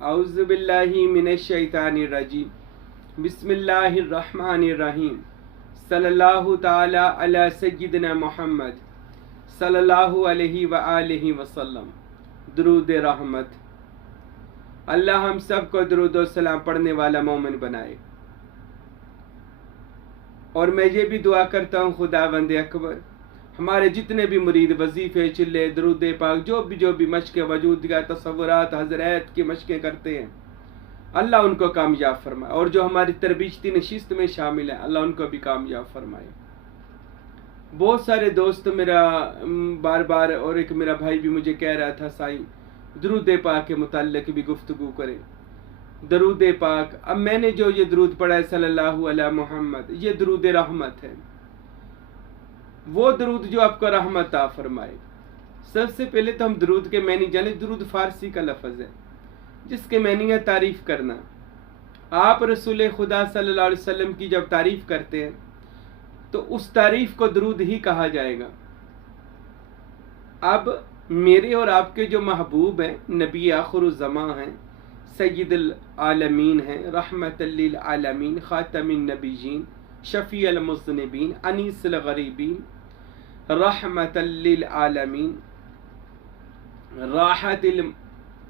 औज़ु बिल्लाहि मिनश शैतानिर रजीम। बिस्मिल्लाहिर रहमानिर रहीम। सल्लल्लाहु ताला अला सय्यिदिना मोहम्मद सल्लल्लाहु अलैहि व आलिहि वसल्लम। दुरूद रहमत। अल्लाह हम सब को दुरूद व सलाम पढ़ने वाला मोमिन बनाए। और मैं ये भी दुआ करता हूँ खुदावंद अकबर हमारे जितने भी मुरीद वजीफ़े चिल्ले दुरूद पाक जो भी मशक़ वजूद का तसव्वुरात हज़रत की मशक़ें करते हैं, अल्लाह उनको कामयाब फरमाए। और जो हमारी तरबीती नशिस्त में शामिल है, अल्लाह उनको भी कामयाब फरमाए। बहुत सारे दोस्त मेरा बार बार, और एक मेरा भाई भी मुझे कह रहा था साईं दुरूद पाक के मुताल्लिक़ भी गुफ्तगू करें। दरूद पाक, अब मैंने जो ये दुरूद पढ़ा है सल्लल्लाहु अला मोहम्मद, ये दुरूद रहमत है, वो दुरूद जो आपको रहमत आ फरमाए। सबसे पहले तो हम दुरूद के मैनी जाने। दुरूद फारसी का लफ्ज़ है जिसके मैनी है तारीफ़ करना। आप रसूल खुदा सल्लल्लाहु अलैहि वसल्लम की जब तारीफ़ करते हैं तो उस तारीफ़ को दुरूद ही कहा जाएगा। अब मेरे और आपके जो महबूब हैं, नबी आखिरुज़ ज़मां हैं, सय्यिदुल आलमीन हैं, रहमतल लिल आलमीन, खातमुन नबिय्यीन, शफ़ीउल मुज़निबीन, अनीसुल गरीबीन, रहमतल लिल आलमीन, राहतुल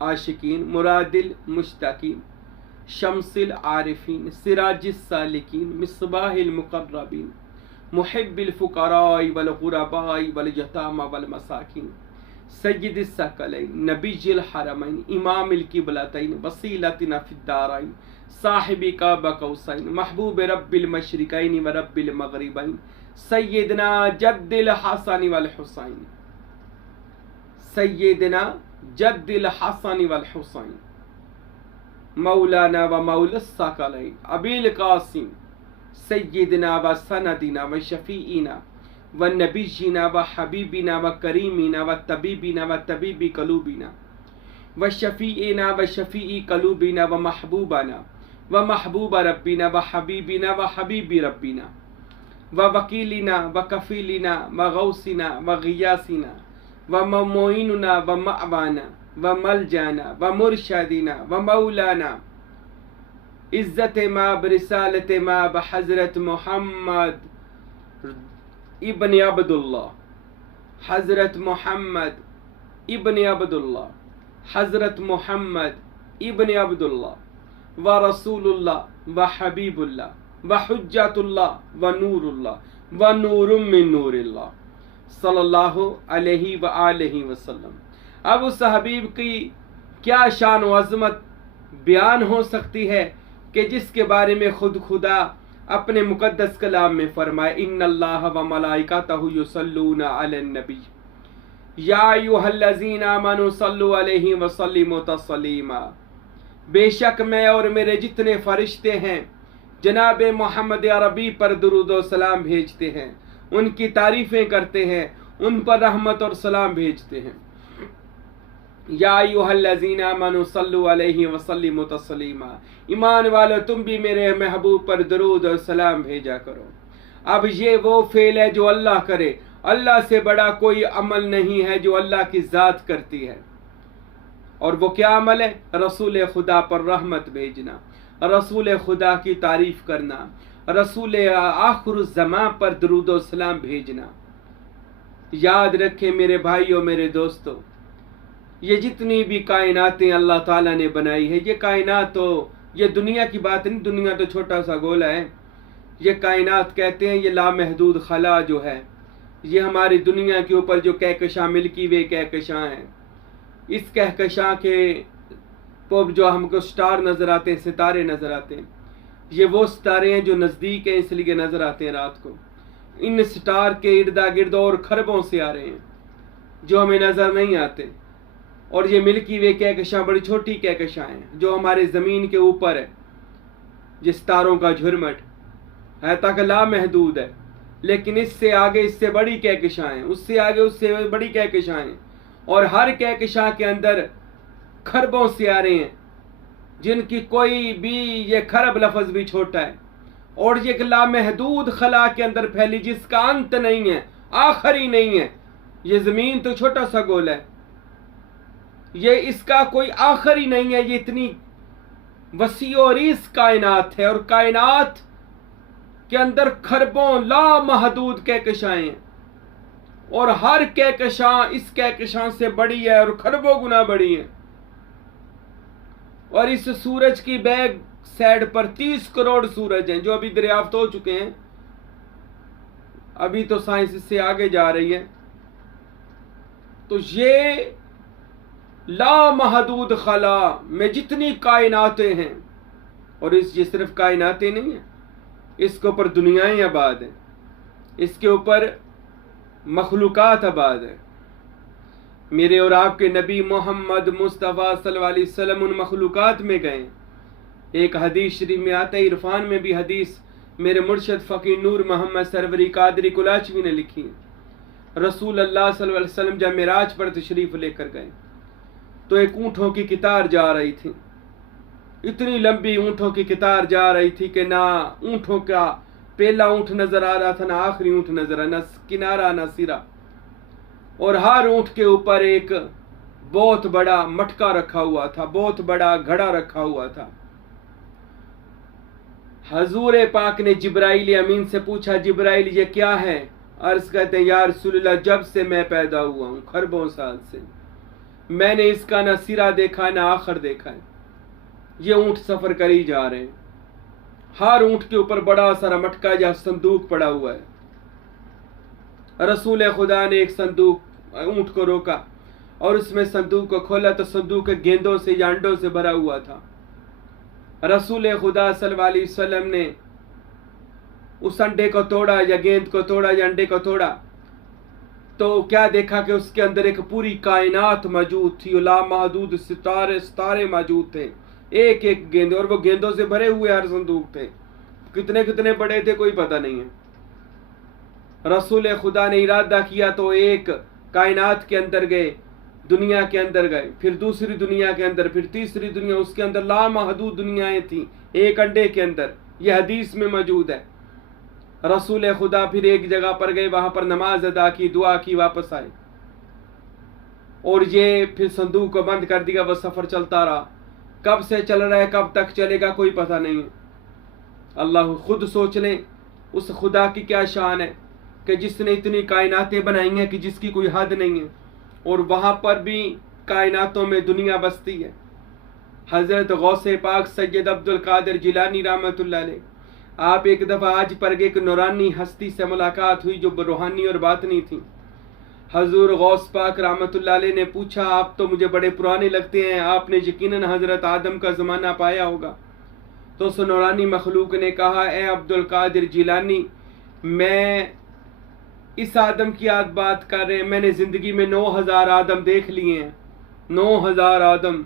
आशिकीन, मुरादिल मुश्ताकीन, शम्सिल आरिफीन, सिराजिस सालिकीन, मिस्बाहिल मुक़र्रबीन, मुहिब्बिल फ़ुक़राई वल ग़ुरबाई वल यतामा वल मसाकीन, सय्यिदिस सकलैन, नबिय्युल हरमैन, इमामुल क़िबलतैन, वसीलतिना फ़िद्दारैन, साहिबी काबा कौसैन, महबूब रब्बिल मशरिकैन व रब्बिल मग़रिबैन, सय्यिदना जद्दिल हसन वल हुसैन, सय्यिदना जद्दिल हसन वल हुसैन, मौलाना व मौलुस सकलैन, अबील कासिम, सय्यिदना व सनदिना व शफ़ीइना व नबिय्यिना व हबीबिना व करीमिना व तबीबी कलूबिना व शफ़ीइना व शफ़ीई कलूबिना व महबूबाना व महबूबा रब्बिना व हबीबिना व हबीबी रब्बिना व वकीलिना व कफ़ीलिना व गौसिना व गियासिना व मोइनुना व मअवाना व मलजाना व मुर्शदिना व मौलाना इज़्ज़त मा बरिसालत मा बहज़रत मोहम्मद इब्न अब्दुल्लाह, हज़रत मोहम्मद इब्न अब्दुल्लाह, हज़रत मोहम्मद इब्न अब्दुल्लाह व रसूलुल्लाह व हबीबुल्लाह व हुज्जतुल्लाह व नूरुल्लाह व नूरुम मिन नूरिल्लाह सल्लल्लाहु अलैहि व आलिहि वसल्लम। अब उस हबीब की क्या शान व अज़मत बयान हो सकती है कि जिसके बारे में खुद खुदा अपने मुकद्दस कलाम में फरमाए, इन्नल्लाह व मलाइकतहु युसल्लूना अलन नबी या अय्युहल्लज़ीना आमनू सल्लु अलैहि व सल्लिमू तस्लीमा। बेशक मैं और मेरे जितने फरिश्ते हैं जनाब मोहम्मद अरबी पर दुरूद व सलाम भेजते हैं, उनकी तारीफ़ें करते हैं, उन पर रहमत और सलाम भेजते हैं। या अय्युहल्लज़ीना आमनू सल्लु अलैहि व सल्लिमू तस्लीमा। ईमान वालो तुम भी मेरे महबूब पर दुरूद और सलाम भेजा करो। अब ये वो फेल है जो अल्लाह करे। अल्लाह से बड़ा कोई अमल नहीं है जो अल्लाह की ज़ात करती है। और वो क्या अमल है? रसूल खुदा पर रहमत भेजना, रसूल खुदा की तारीफ़ करना, रसूल आखिरुज़ ज़मां पर दुरूद और सलाम भेजना। याद रखें मेरे भाइयों, मेरे दोस्तों, ये जितनी भी कायनातें अल्लाह ताला ने बनाई है, ये कायनात तो, ये दुनिया की बात नहीं, दुनिया तो छोटा सा गोला है। ये कायनात कहते हैं, ये लामहदूद खला जो है, ये हमारी दुनिया के ऊपर जो कहकशां मिल्की वे कहकशां हैं, इस कहकशां के पर जो हमको स्टार नज़र आते हैं, सितारे नज़र आते हैं, ये वो सितारे हैं जो नज़दीक हैं इसलिए नज़र आते हैं रात को। इन स्टार के इर्दा गिर्द और खरबों से आ रहे हैं जो हमें नज़र नहीं आते। और ये मिल्की वे कहकशां बड़ी छोटी कहकशां हैं जो हमारे ज़मीन के ऊपर है। जिस तारों का झुरमट है तक लामहदूद है, लेकिन इससे आगे इससे बड़ी कहकशां हैं, उससे आगे उससे बड़ी कहकशां हैं, और हर कहकशां के अंदर खरबों से आ रहे हैं जिनकी कोई भी, ये खरब लफ्ज़ भी छोटा है, और ये एक लामहदूद खला के अंदर फैली जिसका अंत नहीं है, आखिरी नहीं है। ये ज़मीन तो छोटा सा गोल है, ये इसका कोई आखिर ही नहीं है। ये इतनी वसी और इस कायनात है, और कायनात के अंदर खरबों लामहदूद कहकशाएं हैं, और हर कहकशां इस कहकशां से बड़ी है और खरबों गुना बड़ी है। और इस सूरज की बैक साइड पर 30 करोड़ सूरज हैं जो अभी दरियाफ्त हो चुके हैं। अभी तो साइंस इससे आगे जा रही है। तो ये लामहदूद खला में जितनी कायनातें हैं, और ये सिर्फ कायनातें नहीं है, इसके ऊपर दुनियाएं आबाद हैं, इसके ऊपर मखलूकात आबाद है। मेरे और आपके नबी मोहम्मद मुस्तफ़ा सल्लल्लाहु अलैहि वसल्लम उन मखलूकात में गए। एक हदीस शरीफ में आता है, इरफान में भी हदीस मेरे मुर्शद फ़कीर नूर मोहम्मद सरवरी कादरी कुलाचवी ने लिखी है। रसूल अल्लाह सल्लल्लाहु अलैहि वसल्लम जब मिराज पर तशरीफ लेकर गए तो एक ऊँटों की कितार जा रही थी। इतनी लंबी ऊँटों की कितार जा रही थी कि ना ऊँटों का पहला ऊँट नजर आ रहा था, ना आखिरी ऊँट नजर आ, ना किनारा ना सिरा। और हर ऊँट के ऊपर एक बहुत बड़ा मटका रखा हुआ था, बहुत बड़ा घड़ा रखा हुआ था। हजूर पाक ने जिब्राइल अमीन से पूछा, जिब्राइल ये क्या है? अर्ज कहते हैं, या रसूलल्लाह, जब से मैं पैदा हुआ हूँ खरबों साल से मैंने इसका ना सिरा देखा ना आखिर देखा है। ये ऊँट सफर कर ही जा रहे हैं। हर ऊँट के ऊपर बड़ा सारा मटका या संदूक पड़ा हुआ है। रसूल खुदा ने एक संदूक ऊँट को रोका और उसमें संदूक को खोला तो संदूक गेंदों से या अंडों से भरा हुआ था। रसूल खुदा सल्लल्लाहु अलैहि वसल्लम ने उस अंडे को तोड़ा या गेंद को तोड़ा या अंडे को तोड़ा तो क्या देखा कि उसके अंदर एक पूरी कायनात मौजूद थी। लामहदूद सितारे मौजूद थे, एक एक गेंद, और वो गेंदों से भरे हुए हर संदूक थे। कितने कितने बड़े थे कोई पता नहीं है। रसूल खुदा ने इरादा किया तो एक कायनात के अंदर गए, दुनिया के अंदर गए, फिर दूसरी दुनिया के अंदर, फिर तीसरी दुनिया, उसके अंदर लामहदूद दुनियाएं थी एक अंडे के अंदर। यह हदीस में मौजूद है। रसूल खुदा फिर एक जगह पर गए, वहां पर नमाज अदा की, दुआ की, वापस आए, और ये फिर संदूक को बंद कर दिया। वह सफर चलता रहा। कब से चल रहा है, कब तक चलेगा कोई पता नहीं है। अल्लाह खुद सोच लें उस खुदा की क्या शान है कि जिसने इतनी कायनातें बनाई हैं कि जिसकी कोई हद नहीं है, और वहां पर भी कायनातों में दुनिया बसती है। हजरत गौसे पाक सैयद अब्दुल कादिर जिलानी रहमतुल्लाह अलैह, आप एक दफा आज पर एक नूरानी हस्ती से मुलाकात हुई जो रूहानी और बातनी थी। हजूर गौस पाक रहमतुल्लाह अलैह ने पूछा, आप तो मुझे बड़े पुराने लगते हैं, आपने यकीनन हजरत आदम का जमाना पाया होगा। तो उस नूरानी मखलूक ने कहा, ए अब्दुल कादिर जिलानी, मैं इस आदम की आज बात कर रहे हैं, मैंने जिंदगी में 9000 आदम देख लिए हैं, 9000 आदम।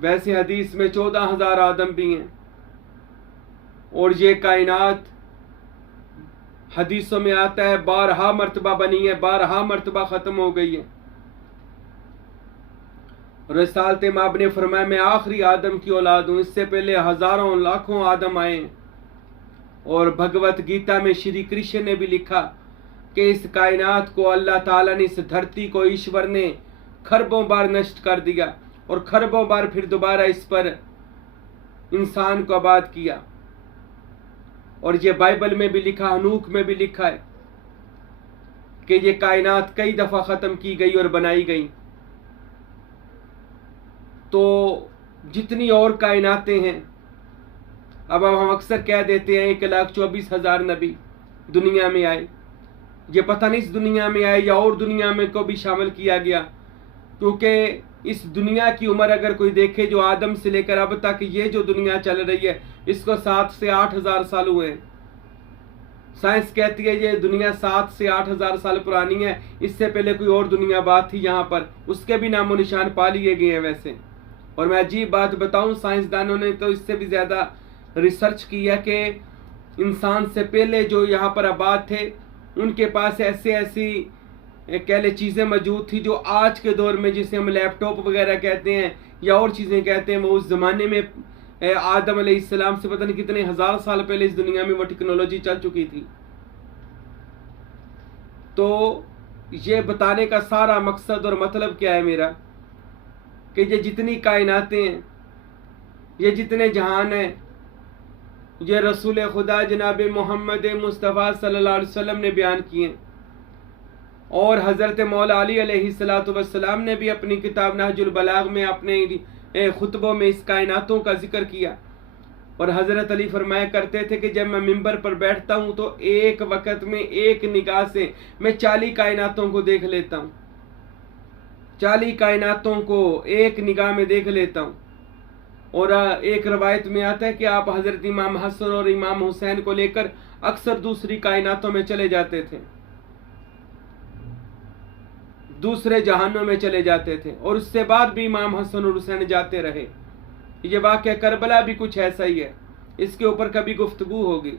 वैसे हदीस में 14000 आदम भी हैं। और ये कायनात हदीसों में आता है 12 मरतबा बनी है, 12 मरतबा खत्म हो गई है। रिसालत माब ने फरमाया, मैं आखिरी आदम की औलाद हूं, इससे पहले हजारों लाखों आदम आए। और भगवत गीता में श्री कृष्ण ने भी लिखा कि इस कायनात को अल्लाह ताला ने, इस धरती को ईश्वर ने खरबों बार नष्ट कर दिया और खरबों बार फिर दोबारा इस पर इंसान को आबाद किया। और ये बाइबल में भी लिखा, हनूक में भी लिखा है कि ये कायनात कई दफा खत्म की गई और बनाई गई। तो जितनी और कायनातें हैं, अब हम अक्सर कह देते हैं 1,24,000 नबी दुनिया में आए। ये पता नहीं इस दुनिया में आए या और दुनिया में को भी शामिल किया गया, क्योंकि इस दुनिया की उम्र अगर कोई देखे जो आदम से लेकर अब तक ये जो दुनिया चल रही है इसको 7 से 8,000 साल हुए हैं। साइंस कहती है ये दुनिया 7 से 8,000 साल पुरानी है। इससे पहले कोई और दुनिया बात थी यहाँ पर, उसके भी नामो निशान पा लिए गए हैं वैसे। और मैं अजीब बात बताऊं, साइंसदानों ने तो इससे भी ज्यादा रिसर्च की है कि इंसान से पहले जो यहाँ पर आबाद थे उनके पास ऐसी कह ले चीज़ें मौजूद थी जो आज के दौर में, जिसे हम लैपटॉप वगैरह कहते हैं या और चीज़ें कहते हैं, वो उस ज़माने में आदम अलैहिस्सलाम से पता नहीं कितने हजार साल पहले इस दुनिया में वो टेक्नोलॉजी चल चुकी थी। तो ये बताने का सारा मकसद और मतलब क्या है मेरा, कि ये जितनी कायनातें हैं, ये जितने जहान हैं, ये रसूल खुदा जनाब मोहम्मद मुस्तफ़ा सल्लल्लाहु अलैहि वसल्लम ने बयान किए, और हज़रत मौला अली अलैहिस्सलातु वस्सलाम ने भी अपनी किताब नहजुल बलाग में अपने खुतबों में इस कायनातों का जिक्र किया। और हज़रत अली फरमाया करते थे कि जब मैं मिंबर पर बैठता हूँ तो एक वक़्त में एक निगाह से मैं 40 कायनातों को देख लेता हूँ, 40 कायनातों को एक निगाह में देख लेता हूँ। और एक रवायत में आता है कि आप हज़रत इमाम हसन और इमाम हुसैन को लेकर अक्सर दूसरी कायनातों में चले जाते थे, दूसरे जहानों में चले जाते थे, और उससे बाद भी इमाम हसन और हुसैन जाते रहे। ये वाक़या करबला भी कुछ ऐसा ही है, इसके ऊपर कभी गुफ्तगू होगी।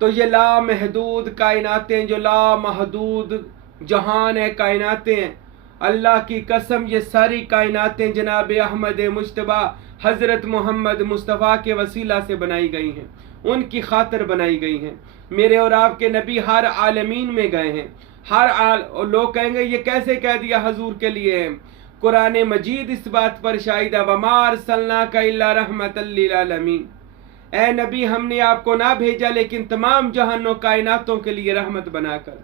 तो ये लामहदूद कायनातें, जो लामहदूद जहान है, कायनातें हैं, अल्लाह की कसम ये सारी कायनातें जनाब अहमद मुज्तबा हज़रत मोहम्मद मुस्तफ़ा के वसीला से बनाई गई हैं, उनकी खातिर बनाई गई हैं। मेरे और आपके नबी हर आलमीन में गए हैं, और लोग कहेंगे ये कैसे कह दिया हजूर के लिए है। कुरान मजीद इस बात पर शाहिद है, वमा अरसलनाका इल्ला रहमतल लिल आलमीन, ए नबी हमने आपको ना भेजा लेकिन तमाम जहानों कायनातों के लिए रहमत बनाकर।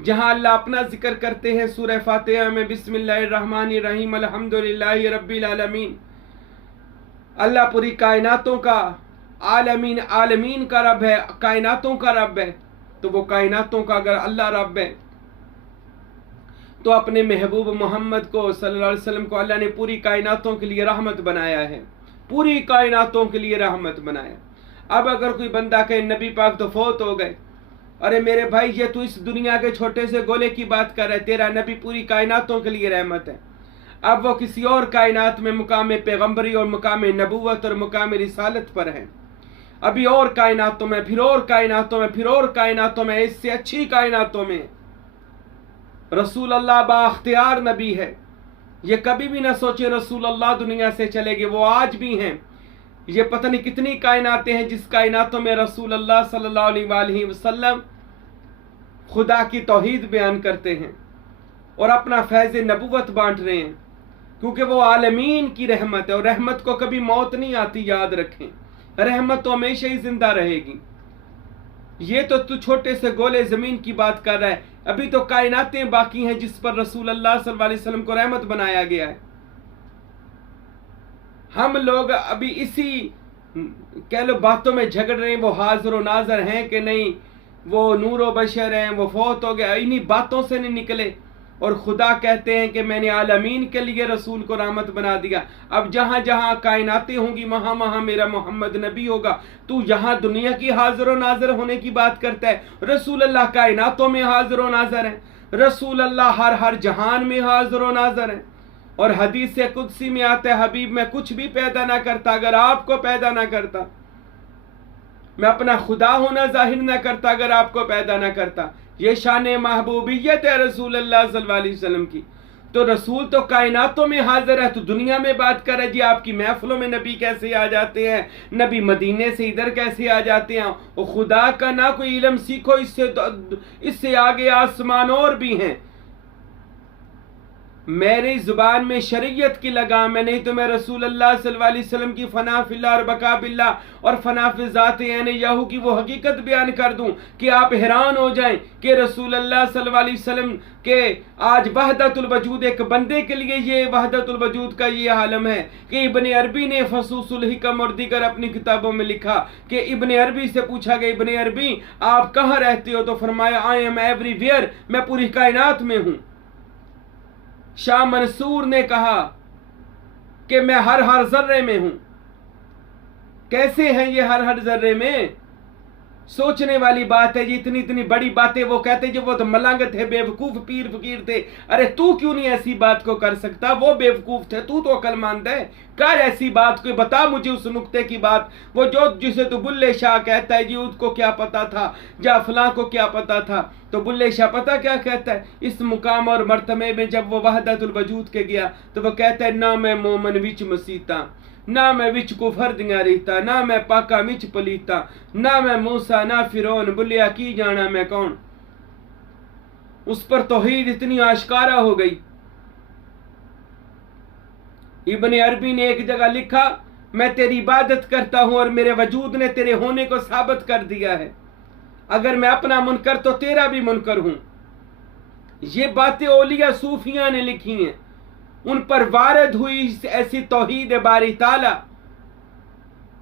जहां अल्लाह अपना जिक्र करते हैं सूरह फातिहा में, बिस्मिल्लाहिर्रहमानिर्रहीम अल्हम्दुलिल्लाहि रब्बिल आलमीन, अल्लाह पूरी कायनातों का आलमीन, आलमीन का रब है, कायनातों का रब है। तो वो कायनातों का अगर अल्लाह रब है तो अपने महबूब मोहम्मद को सल्लल्लाहु अलैहि वसल्लम को अल्लाह ने पूरी कायनातों के लिए रहमत बनाया है, पूरी कायनातों के लिए रहमत बनाया। अब अगर कोई बंदा कहे नबी पाक तो फौत हो गए, अरे मेरे भाई ये तू इस दुनिया के छोटे से गोले की बात कर रहा है, तेरा नबी पूरी कायनातों के लिए रहमत है। अब वो किसी और कायनात में मुकाम पैगम्बरी और मुकाम नबूवत और मुकाम रिसालत पर है, अभी और कायनातों में, फिर और कायनातों में, फिर और कायनातों में, इससे अच्छी कायनातों में रसूल अल्लाह बाख्तियार नबी है। ये कभी भी ना सोचे रसूल अल्लाह दुनिया से चले गए, वो आज भी हैं। ये पता नहीं कितनी कायनातें हैं जिस कायनातों में रसूल अल्लाह सल्लल्लाहु अलैहि वसल्लम खुदा की तौहीद बयान करते हैं और अपना फैज़ नबूवत बांट रहे हैं, क्योंकि वो आलमीन की रहमत है। और रहमत को कभी मौत नहीं आती, याद रखें, रहमत तो हमेशा ही जिंदा रहेगी। ये तो तू छोटे से गोले जमीन की बात कर रहा है, अभी तो कायनातें बाकी हैं जिस पर रसूल अल्लाह सल्लल्लाहु अलैहि वसल्लम को रहमत बनाया गया है। हम लोग अभी इसी कह लो बातों में झगड़ रहे हैं, वो हाजिर और नाजर हैं कि नहीं, वो नूर व बशर हैं, वो फौत हो गया, इन्हीं बातों से नहीं निकले। और खुदा कहते हैं कि मैंने आलमीन के लिए रसूल को रहमत बना दिया। अब जहां जहां कायनातें होंगी वहां वहां मेरा मोहम्मद नबी होगा। तू यहां दुनिया की हाजिर व नाजर होने की बात करता है, रसूल अल्लाह कायनातों में हाजिर व नाजर है, रसूल अल्लाह हर जहान में हाजिर व नाजर है। और हदीस कुदसी में आता है, हबीब मैं कुछ भी पैदा ना करता अगर आपको पैदा ना करता, मैं अपना खुदा होना जाहिर ना करता अगर आपको पैदा ना करता। ये शान महबूबियत है रसूल अल्लाह सल्लल्लाहु अलैहि वसल्लम की। तो रसूल तो कायनातों में हाजिर है, तो दुनिया में बात कर रहे जी आपकी महफिलों में नबी कैसे आ जाते हैं, नबी मदीने से इधर कैसे आ जाते हैं। और खुदा का ना कोई इल्म सीखो, इससे आगे आसमान और भी हैं। मेरी जुबान में शरीयत की लगाम है, नहीं तो मैं रसूल अल्लाह सल्लल्लाहु अलैहि वसल्लम की फना फिल्लाह और बका बिल्लाह और फना फि ज़ात यानी याहू की वो हकीकत बयान कर दूं कि आप हैरान हो जाएं कि रसूल अल्लाह सल्लल्लाहु अलैहि वसल्लम के आज वहदतुल वजूद एक बंदे के लिए ये वहदतुल वजूद का ये आलम है कि इब्ने अरबी ने फसूसुल हिकम और दीगर अपनी किताबों में लिखा कि इब्ने अरबी से पूछा गया, इब्ने अरबी आप कहाँ रहते हो? तो फरमाया आई एम एवरीवेयर, मैं पूरी कायनात में हूँ। शाह मंसूर ने कहा कि मैं हर हर जर्रे में हूं। कैसे हैं ये हर हर जर्रे में? सोचने वाली बात है। ये इतनी इतनी बड़ी बातें वो कहते जो वो तो मलंग थे, बेवकूफ पीर फकीर थे। अरे तू क्यों नहीं ऐसी बात को कर सकता? वो बेवकूफ थे, तू तो अक्लमंद है। कर ऐसी बात को, बता मुझे उस नुक्ते की बात, वो जो जिसे तू बुल्ले शाह कहता है जी उसको क्या पता था, जा फलां को क्या पता था। तो बुल्ले शाह पता क्या कहता है? इस मुकाम और मर्तबे में जब वो वहदतुल वजूद के गया तो वो कहता है ना मैं मोमन विच मसीता, ना मैं विच कुफर दिया रहता, ना मैं पाका विच पलीता, ना मैं मूसा ना फिरौन, बुलिया की जाना मैं कौन। उस पर तौहीद इतनी आश्कारा हो गई। इब्न अरबी ने एक जगह लिखा, मैं तेरी इबादत करता हूं और मेरे वजूद ने तेरे होने को साबित कर दिया है। अगर मैं अपना मुनकर तो तेरा भी मुनकर हूं। ये बातें औलिया सूफिया ने लिखी हैं, उन पर वारद हुई ऐसी तौहीद बारी ताला।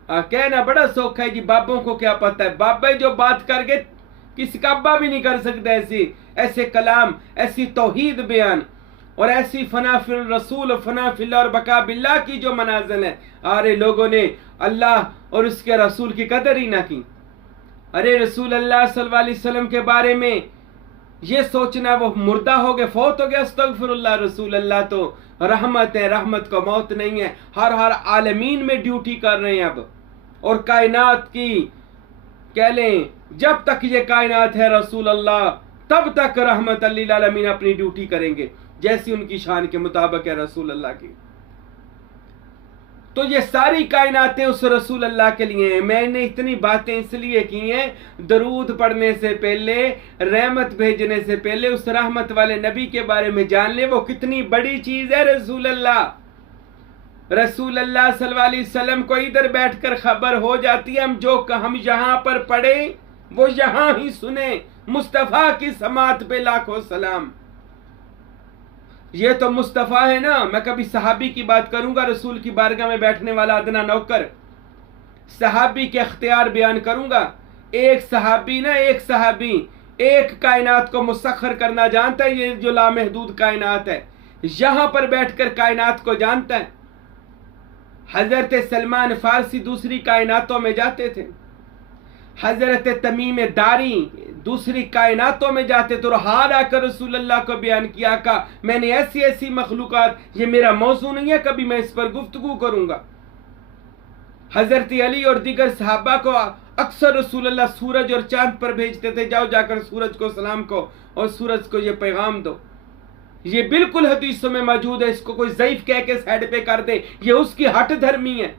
कहना बड़ा सौखा है जी, बाबों को क्या पता है। बाबे जो बात करके किसी का अब्बा भी नहीं कर सकता, ऐसे कलाम, ऐसी तौहीद बयान और ऐसी फना फिल रसूल फना फिल और बका बिल्लाह की जो मनाजिल है। अरे लोगों ने अल्लाह और उसके रसूल की कदर ही ना की। अरे रसूल अल्लाह सल्लल्लाहु अलैहि वसल्लम के बारे में ये सोचना वो मुर्दा हो गए, फौत हो गया, अस्तगफिरुल्लाह। रसूल अल्लाह तो रहमत है, रहमत को मौत नहीं है। हर आलमीन में ड्यूटी कर रहे हैं अब, और कायनात की कह लें जब तक ये कायनात है रसूल अल्लाह तब तक रहमत लिल आलमीन अपनी ड्यूटी करेंगे, जैसी उनकी शान के मुताबिक है रसूल अल्लाह की। तो ये सारी कायनातें उस रसूल अल्लाह के लिए हैं। मैंने इतनी बातें इसलिए की हैं, दरूद पढ़ने से पहले, रहमत भेजने से पहले उस रहमत वाले नबी के बारे में जान ले, वो कितनी बड़ी चीज है रसूल अल्लाह। रसूल अल्लाह सल्लल्लाहु अलैहि वसल्लम को इधर बैठकर खबर हो जाती है, हम यहाँ पर पढ़े वो यहाँ ही सुने। मुस्तफ़ा की समात पे लाखों सलाम। ये तो मुस्तफ़ा है ना। मैं कभी सहाबी की बात करूंगा, रसूल की बारगाह में बैठने वाला अदना नौकर, सहाबी के अख्तियार बयान करूंगा। एक सहाबी एक कायनात को मुसख्खर करना जानता है। ये जो लामहदूद कायनात है, यहां पर बैठकर कायनात को जानता है। हजरत सलमान फारसी दूसरी कायनातों में जाते थे, हजरत तमीम दारी दूसरी कायनातों में जाते थे, और हाल आकर रसूल अल्लाह को बयान किया का मैंने ऐसी ऐसी मखलूकात, ये मेरा मौजू नहीं है, कभी मैं इस पर गुफ्तगू करूंगा। हजरत अली और दीगर सहाबा को अक्सर रसूल अल्लाह सूरज और चांद पर भेजते थे, जाओ जाकर सूरज को सलाम को और सूरज को ये पैगाम दो। ये बिल्कुल हदीसों में मौजूद है, इसको कोई ज़ईफ कह के साइड पे कर दे, ये उसकी हट धर्मी है।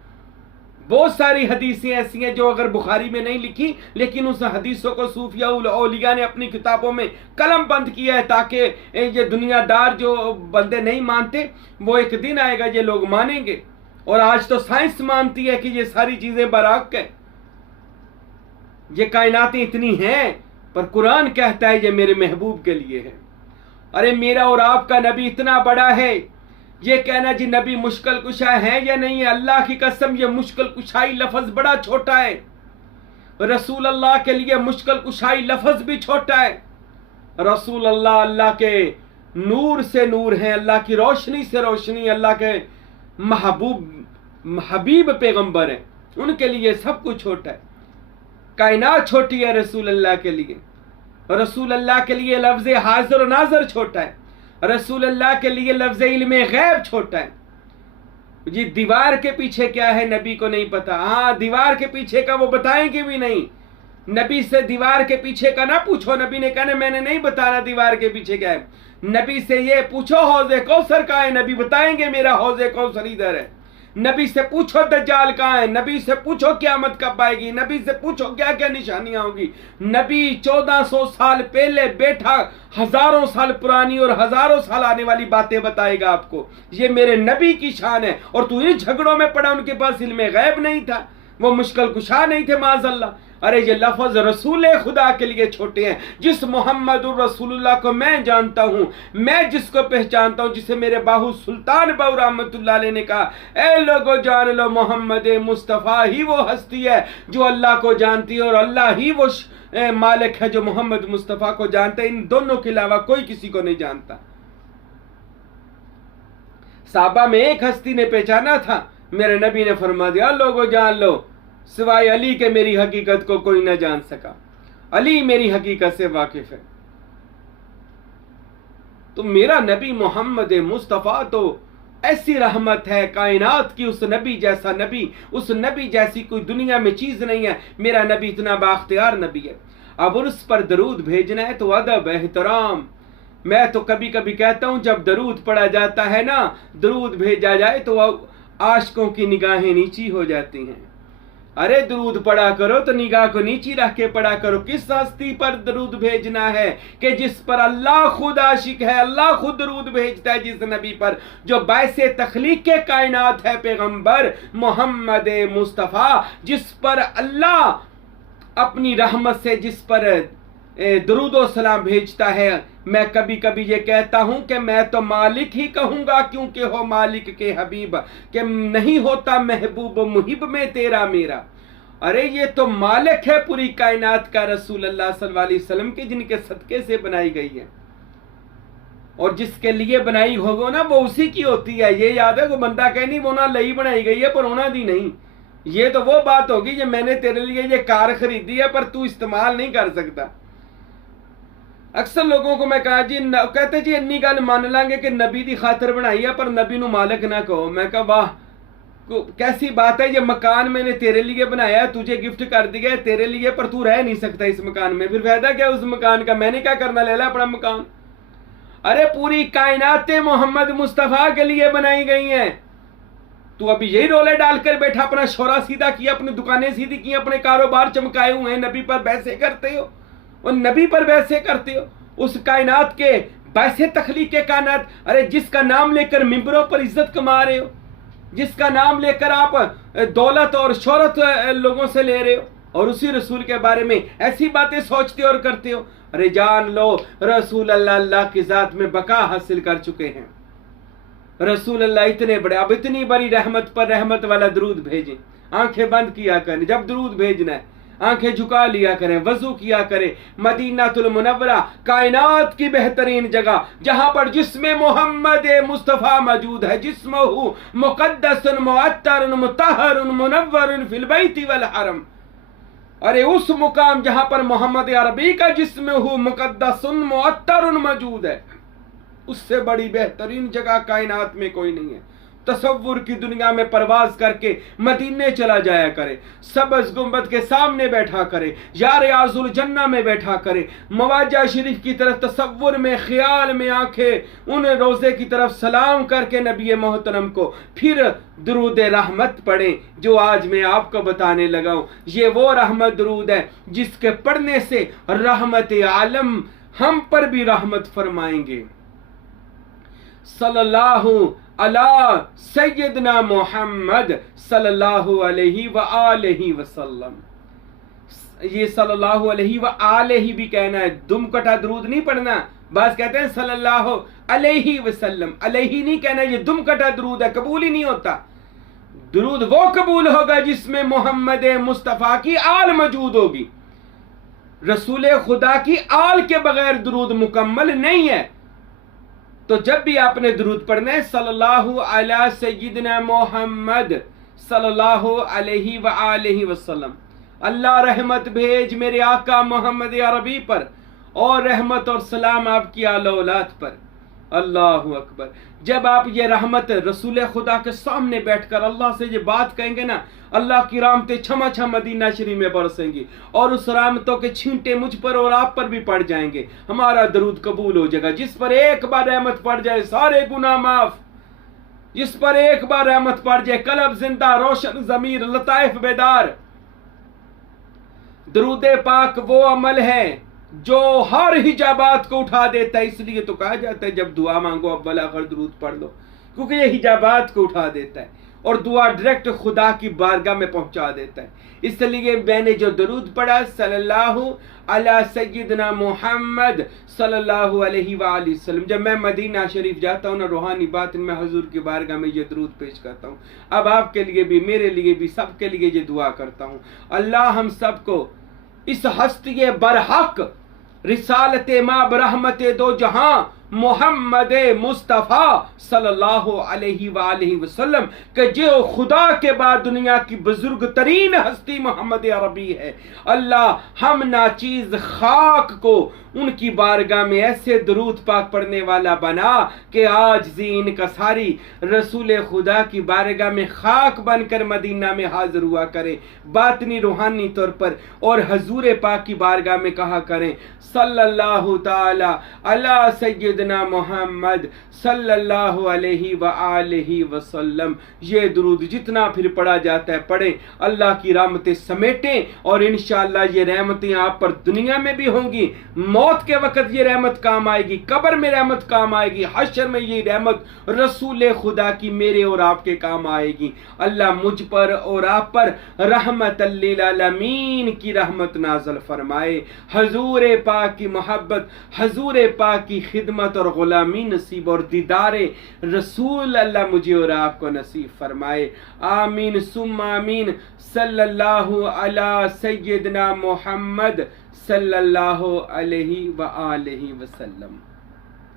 बहुत सारी हदीसें ऐसी हैं जो अगर बुखारी में नहीं लिखी, लेकिन उस हदीसों को सूफिया औलिया ने अपनी किताबों में कलम बंद किया है, ताकि ये दुनियादार जो बंदे नहीं मानते, वो एक दिन आएगा ये लोग मानेंगे। और आज तो साइंस मानती है कि ये सारी चीजें बराक है, ये कायनातें इतनी हैं, पर कुरान कहता है ये मेरे महबूब के लिए है। अरे मेरा और आपका नबी इतना बड़ा है, ये कहना जी नबी मुश्किल कुशा है या नहीं है, अल्लाह की कसम ये मुश्किल कुशाई लफ्ज बड़ा छोटा है। रसूल अल्लाह के लिए मुश्किल कुशाई लफ्ज भी छोटा है। रसूल अल्लाह अल्लाह के नूर से नूर है, अल्लाह की रोशनी से रोशनी, अल्लाह के हबीब पैगंबर है, उनके लिए सब कुछ छोटा है। कायनात छोटी है रसूल अल्लाह के लिए। रसूल अल्लाह के लिए लफ्ज हाजिर और नाजर छोटा है। रसूल अल्लाह के लिए लफ्ज इल्म गैब छोटा है। जी दीवार के पीछे क्या है नबी को नहीं पता। हाँ, दीवार के पीछे का वो बताएंगे भी नहीं। नबी से दीवार के पीछे का ना पूछो, नबी ने कहना मैंने नहीं बताना दीवार के पीछे क्या है। नबी से ये पूछो हौज़े कौसर कहाँ है, नबी बताएंगे मेरा हौज़े कौसर इधर है। नबी से पूछो दज्जाल कहाँ है, नबी से पूछो क़यामत कब आएगी, नबी से पूछो क्या क्या निशानियां होगी। नबी 1400 साल पहले बैठा हजारों साल पुरानी और हजारों साल आने वाली बातें बताएगा आपको। ये मेरे नबी की शान है। और तू इन झगड़ों में पड़ा, उनके पास इल्म गैब नहीं था, वो मुश्किल कुशा नहीं थे माज़अल्लाह। अरे ये लफ्ज रसूल खुदा के लिए छोटे हैं। जिस मोहम्मदुर रसूलुल्लाह को मैं जानता हूँ, मैं जिसको पहचानता हूँ, जिसे मेरे बाहू सुल्तान बाहू रहमतुल्लाह अलैह ने कहा, ए लोगो जान लो मोहम्मद मुस्तफ़ा ही वो हस्ती है जो अल्लाह को जानती है, और अल्लाह ही वो मालिक है जो मोहम्मद मुस्तफ़ा को जानता है। इन दोनों के अलावा कोई किसी को नहीं जानता। साहबा में एक हस्ती ने पहचाना था, मेरे नबी ने फरमा दिया लोगो जान लो सिवाय अली के मेरी हकीकत को कोई न जान सका। अली मेरी हकीकत से वाकिफ है। तो मेरा नबी मोहम्मद मुस्तफ़ा तो ऐसी रहमत है कायनात की, उस नबी जैसा नबी, उस नबी जैसी कोई दुनिया में चीज नहीं है। मेरा नबी इतना बाख्तियार नबी है। अब उस पर दरूद भेजना है तो अदब एहतराम। मैं तो कभी कभी कहता हूं जब दरूद पढ़ा जाता है ना, दरूद भेजा जाए तो आशिकों की निगाहें नीची हो जाती हैं। अरे दरूद पढ़ा करो तो निगाह को नीची रख के पढ़ा करो। किस हस्ती पर दरूद भेजना है कि जिस पर अल्लाह खुद आशिक है, अल्लाह खुद दरूद भेजता है जिस नबी पर जो बाइसे तख्लीक के कायनात है, पैगंबर मोहम्मद मुस्तफ़ा, जिस पर अल्लाह अपनी रहमत से जिस पर दरूद और सलाम भेजता है। मैं कभी कभी ये कहता हूं कि मैं तो मालिक ही कहूंगा क्योंकि हो मालिक के हबीब, कि नहीं होता महबूब मुहिब में तेरा मेरा। अरे ये तो मालिक है पूरी कायनात का, रसूल अल्लाह सल्लल्लाहु अलैहि वसल्लम के, जिनके सदके से बनाई गई है और जिसके लिए बनाई होगो ना वो उसी की होती है। ये याद है, वो बंदा कह नहीं वो ना लई बनाई गई है पर होना दी नहीं। ये तो वो बात होगी जो मैंने तेरे लिए ये कार खरीदी है पर तू इस्तेमाल नहीं कर सकता। अक्सर लोगों को मैं कहा जी कहते जी इन्नी गल मान लांगे कि नबी दी खातर बनाई है पर नबी नु मालिक ना कहो। मैं कहा वाह कैसी बात है, ये मकान मैंने तेरे लिए बनाया, तुझे गिफ्ट कर दिया तेरे लिए, पर तू रह नहीं सकता इस मकान में, फिर फायदा क्या उस मकान का? मैंने क्या करना, ले ला अपना मकान। अरे पूरी कायनातें मोहम्मद मुस्तफ़ा के लिए बनाई गई हैं। तू अभी यही रोले डालकर बैठा, अपना शोरा सीधा किया, अपनी दुकानें सीधी की, अपने कारोबार चमकाए हुए हैं, नबी पर बैसे करते हो और नबी पर बैसे करते हो। उस कायनात के बैसे तखलीक के कायनात, अरे जिसका नाम लेकर मिंबरों पर इज्जत कमा रहे हो, जिसका नाम लेकर आप दौलत और शोहरत लोगों से ले रहे हो और उसी रसूल के बारे में ऐसी बातें सोचते और करते हो। अरे जान लो रसूल अल्लाह अल्लाह की जात में बका हासिल कर चुके हैं। रसूल अल्लाह इतने बड़े, अब इतनी बड़ी रहमत पर रहमत वाला दरूद भेजें। आंखें बंद किया करें, जब दरूद भेजना है आंखें झुका लिया करें, वजू किया करें। मदीनातुल मुनव्वरा कायनात की बेहतरीन जगह जहां पर जिस्म मोहम्मद मुस्तफ़ा मौजूद है, जिस्महु मुक़द्दसुन मुअत्तरुन मुतहहरुन मुनव्वरुन फिल बैति वल हरम। अरे उस मुकाम जहां पर मोहम्मद अरबी का जिस्महु मुक़द्दसुन मुअत्तरुन मौजूद है, उससे बड़ी बेहतरीन जगह कायनात में कोई नहीं है। तसव्वुर की दुनिया में परवाज करके मदीने चला जाया करे, सबज गुंबद के सामने बैठा करे, यार आजुल जन्ना में बैठा करे, मवाजा शरीफ की तरफ तसव्वुर में ख्याल में आंखें उन रोजे की तरफ सलाम करके नबी मोहतरम को फिर दुरूद रहमत पढ़े जो आज मैं आपको बताने लगा हूं। ये वो रहमत दुरूद है जिसके पढ़ने से रहमत आलम हम पर भी रहमत फरमाएंगे। सल्लल्लाहु अला सय्यदना मोहम्मद सल्लल्लाहु अलैहि व आलिहि वसल्लम। ये सल्लल्लाहु अलैहि व आलिहि भी कहना है, दुम कटा दरूद नहीं पढ़ना। बस कहते हैं सल्लल्लाहु अलैहि वसल्लम, अलैहि नहीं कहना, ये दुम कटा दरूद है, कबूल ही नहीं होता। दरूद वो कबूल होगा जिसमें मोहम्मद मुस्तफ़ा की आल मौजूद होगी। रसूल खुदा की आल के बगैर दरूद मुकम्मल नहीं है। तो जब भी आपने दुरूद पढ़ना है सल्लल्लाहु अला सय्यिदना मोहम्मद सल्लल्लाहु अलैहि व आलिहि वसल्लम, अल्लाह रहमत भेज मेरे आका मोहम्मद अरबी पर और रहमत और सलाम आपकी आला औलाद पर। अल्लाहु अकबर। जब आप ये रहमत रसूल खुदा के सामने बैठकर अल्लाह से ये बात कहेंगे ना, अल्लाह की रहमतें छमा छम मदीना शरीफ में बरसेंगी और उस रहमतों के छींटे मुझ पर और आप पर भी पड़ जाएंगे। हमारा दरूद कबूल हो जाएगा। जिस पर एक बार रहमत पड़ जाए सारे गुनाह माफ, जिस पर एक बार रहमत पड़ जाए कलब जिंदा रोशन जमीर लताइफ बेदार। दरूद पाक वो अमल है जो हर हिजाबात को उठा देता है। इसलिए तो कहा जाता है जब दुआ मांगो अव्वल आखिर दरूद पढ़ लो, क्योंकि ये हिजाबात को उठा देता है और दुआ डायरेक्ट खुदा की बारगाह में पहुंचा देता है। इसलिए मैंने जो दरूद पढ़ा सल्लल्लाहु अला सय्यिदना मोहम्मद सल्लल्लाहु अलैहि वालैहि वसल्लम, जब मैं मदीना शरीफ जाता हूँ ना रूहानी बात में हुजूर की बारगाह में ये दरूद पेश करता हूँ। अब आपके लिए भी मेरे लिए भी सबके लिए ये दुआ करता हूँ, अल्लाह हम सबको इस हस्ती बरहक रिसालत मा बरहमत दो जहां मोहम्मद मुस्तफ़ा सल्लल्लाहु अलैहि वालैहि वसल्लम के जो खुदा के बाद दुनिया की बुजुर्ग तरीन हस्ती मोहम्मद अरबी है, अल्लाह हम नाचीज खाक को उनकी बारगाह में ऐसे दरूद पाक पढ़ने वाला बना कि आज जीन का सारी रसूल खुदा की बारगाह में खाक बनकर मदीना में हाजिर हुआ करें बातनी रूहानी तौर पर, और हजूर पाक की बारगाह में कहा करें सल्लल्लाहु ताला अला सय्यद सय्यदना मोहम्मद सल्लल्लाहु अलैहि व आलिहि वसल्लम। ये दुरूद जितना फिर पढ़ा जाता है पढ़ें, अल्लाह की रहमतें समेटें और इंशाअल्लाह ये रहमतें आप पर दुनिया में भी होंगी, मौत के वक्त ये रहमत काम आएगी, कब्र में रहमत काम आएगी, हश्र में ये रहमत रसूल खुदा की मेरे और आपके काम आएगी। अल्लाह मुझ पर और आप पर रहमतल लिल आलमीन की रहमत नाज़िल फरमाए। हजूर पाक की मोहब्बत, हजूर पाक की खिदमत और गुलामी नसीब और दीदारे रसूल अल्लाह मुझे और आपको नसीब फरमाए। आमीन सुम्मा आमीन। सल्लल्लाहु अला सय्यदना मोहम्मद सल्लल्लाहु अलैहि व आलिहि वसल्लम।